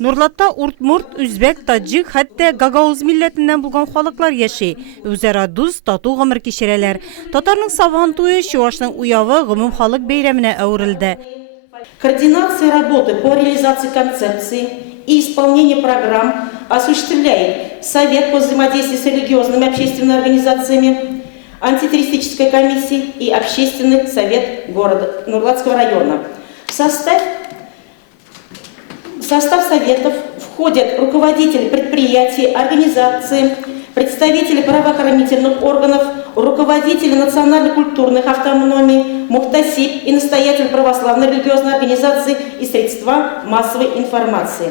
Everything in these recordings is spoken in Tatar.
Нурлатта урт-мурт, үзбек, таджик, хәтта гагаuz милләтеннән булган халыклар яши. Үзара дуст, тату гомер кичерәләр. Татарның сабан туе, чуашның уявы гомум халык бәйрәменә әверелде. Координация работы по реализации концепции и исполнению программ осуществляет Совет по взаимодействию с религиозными общественными организациями, антитеррористической комиссии и Общественный совет города Нурлатского района. В состав советов входят руководители предприятий, организаций, представители правоохранительных органов, руководители национально-культурных автономий, мухтасиб и настоятель православной религиозной организации и средства массовой информации.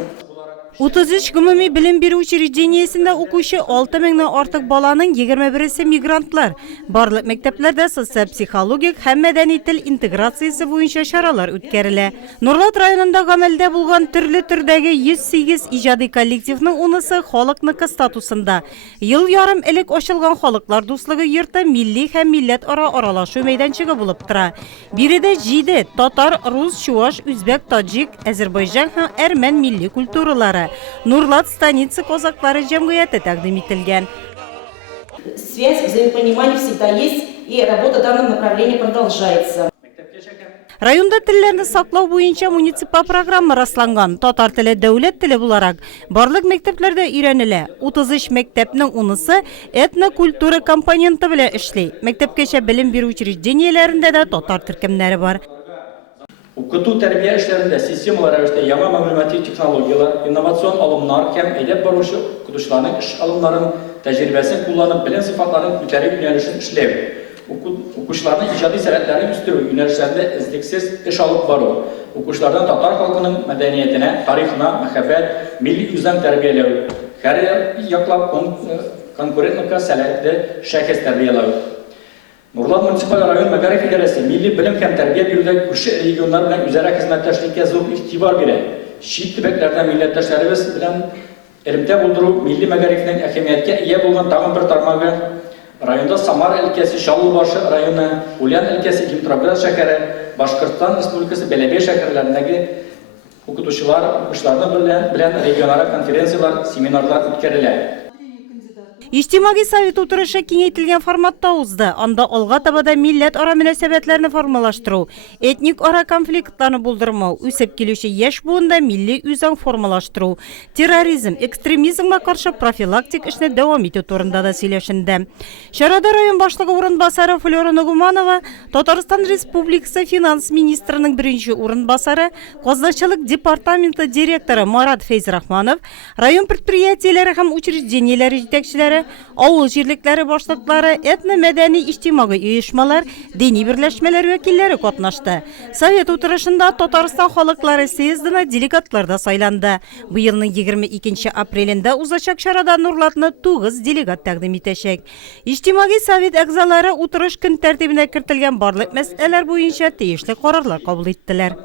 33 гомуми билим бирү учреждениесендә укучы 6 меңнән артык баланың 21-се мигрантлар. Барлык мәктәпләрдә социопсихологик һәм мәдәни тел интеграциясе буенча чаралар үткәрелә. Нурлат районында гамәлдә булган төрле төрдәге 108 иҗади коллективның 10-сы халыкныкы статусында. Ел ярым элек ачылган халыклар дуслыгы йорты милли һәм милләт-ара аралашу мәйданчыгы булып тора. Биредә 7 татар, рус, чуаш, үзбек, таджик, Азербайҗан һәм әрмән милли культуралары Нурлат станицы казаклары җәмгыяте тәкъдим ителгән. Связь, взаимопонимание всегда есть, и работа в данном направлении продолжается. Районда телләрне саклау буенча муниципаль программа расланган. Татар теле дәүләт теле буларак барлык мәктәпләрдә өйрәнелә. 33 мәктәпнең 10-сы этнокультура компоненты белән эшли. Мәктәпкәчә белем бирү учреждениеләрендә дә татар төркемнәре бар. Укыту тәрбия эшләрендә системалар рәвештә яңа мәгълүмати технологиялар, инновацион алымнар һәм әйдәп баручы укытучыларның эш алымнарын, тәҗрибәсен кулланып, белем сыйфатларын күтәрү юнәлешен эшләү. Укучыларның иҗади сәләтләрен үстерү юнәлешләрендә эзлексез эш алып бару. Укучылардан татар халкының мәдәниятенә, тарихына мәхәббәт, милли үзән тәрбияләү, һәр яклап конкурентлыкка сәләтле шәхес тәрбияләү. Нурлат муниципаль район мәгариф идарәсе милли белем һәм тәрбия бирүдә күрше регионнар белән үзара хезмәттәшлеккә зур игътибар бирә. Чит төбәкләрдән милләттәшләребез белән элемтә булдыру милли мәгарифнең әһәмияткә ия булган тагын бер тармагы. Районда Самар өлкәсе, Чаллыбашы районы, Ульян өлкәсе, Димитровград шәһәре, Башкортстан Республикасы Бәләбәй шәһәрләрендәге укучылар белән региональ конференциялар, семинарлар үткәрелә. Иҗтимагый совет утырышы киңәйтелгән форматта узды. Анда алга табада милләт-ара мөнәсәбәтләрне формалаштыру, этник ара конфликтларны булдырмау, үсеп килүче яшь буында милли үзаң формалаштыру, терроризм, экстремизмга каршы профилактик эшне дәвам итү турында да сөйләшенде. Чарада район башлыгы урынбасары Флора Нугуманова, Татарстан Республикасы финанс министрының беренче урынбасары, казначылык департаменты директоры Марат Фейзрахманов, район предприятиеләре һәм учреждениеләре җитәкчеләре, авыл җирлекләре башлыклары, этно-мәдәни иҗтимагый оешмалар, дини берләшмәләр вәкилләре катнашты. Совет утырышында Татарстан халыклары съездына делегатлар да сайланды. Бу елның 22 апрелендә узачак чарада Нурлатны 9 делегат тәкъдим итәчәк. Иҗтимагый совет әгъзалары утырыш көн тәртибенә кертелгән барлык мәсьәләләр буенча тиешле карарлар кабул иттеләр.